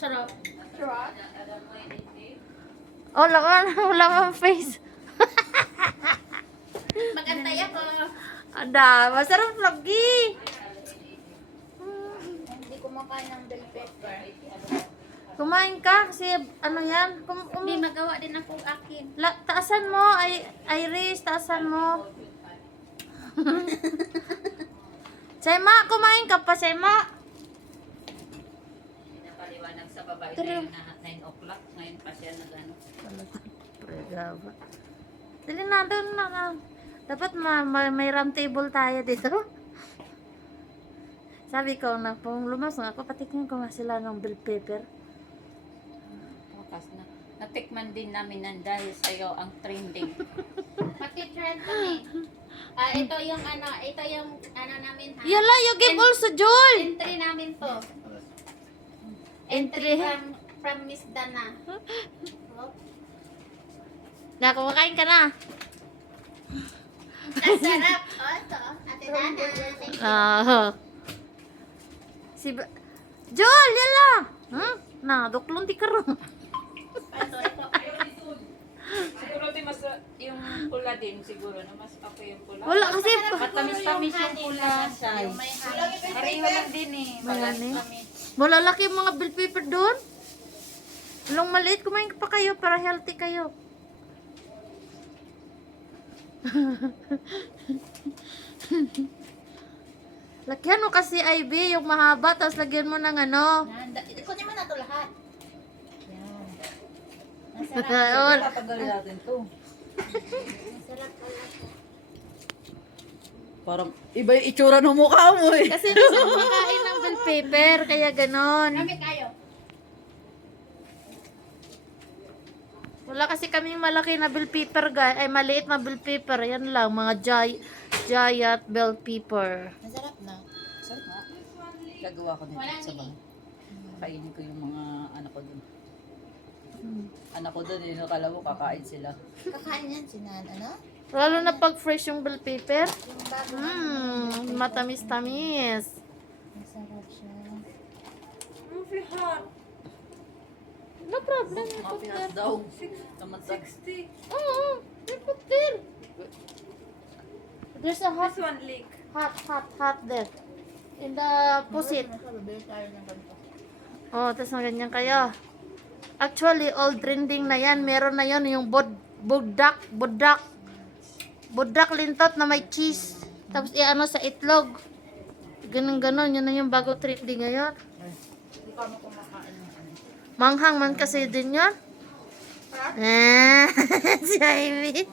Sarap. Sarap. Oh, wala kang face. Magantay ako. Ada, masarap lagi. Hindi kumakain ng bell pepper. Kumain ka kasi ano yan? Hindi magawa din ako akin. Taasan mo, Iris, taasan mo. Sema, kumain ka pa, Sema. Pinapaliwanag sa babae Pero- na yun na 9 o'clock. Ngayon pa siya nag-ano. Pregaba. Dali na, doon na. Dapat may round table tayo dito. Sabi ko na, kung lumasong ako, patikin ko nga sila ng bell pepper. Bukas na. Natikman din namin ng dahil sa'yo ang trending. Mati-trend kami. Ito yung namin ha. Yala, you give also, Joel! Entry namin to. Entry. From Miss Dana. Oh. Na, kumakain ka na. Ang sarap. Oh, ito. Ate Dana. Thank you. Joel, yala! Na, duklong ti karo. Ito. Siguro din mas yung pula din siguro na mas ako yung pula. Wala kasi, Matamis-tamis yung pula, Sai. Yung may honey. Pareho lang din eh. Mayani. Matamis. malalaki yung mga bell pepper doon. Walang maliit, kumain pa kayo para healthy kayo. Lagyan mo kasi IB, yung mahaba, tapos lagyan mo ng ano. Kunin mo na ito lahat. Yan. Ayun. Tatagalin natin to. Masarap pala. Parang iba yung itsura ng mukha mo eh. Kasi hindi siya kumakain ng bell pepper, kaya ganon. Kami kayo. Wala kasi kaming malaki na bell pepper, guys. Ay, maliit na bell pepper. Yan lang, mga giant bell pepper. Masarap na. Sarap nga. Gagawa ko nito sa bang. Kainin ko yung mga anak ko dun. Anak ko dun eh, nakala mo kakain sila. Kakain yan sinan, ano? Lalo na pag fresh yung bell pepper. Yung bago. Matamis-tamis. Masarap siya. No problem. Mapinas daw. Naman sa... Oo, we put there. There's a hot, one leak. hot there. In the pusit. Bibili tayo ng ganito. Oh, tapos na ganyan kayo. Actually, old trending na yan. Meron na yan yung budak lintot na may cheese. Tapos i-ano sa itlog. Ganun-ganon. Yun na yung bago trending ngayon. Hindi ka mo kumakain ng ano. Manghang man kasi din yun. Si Ivy.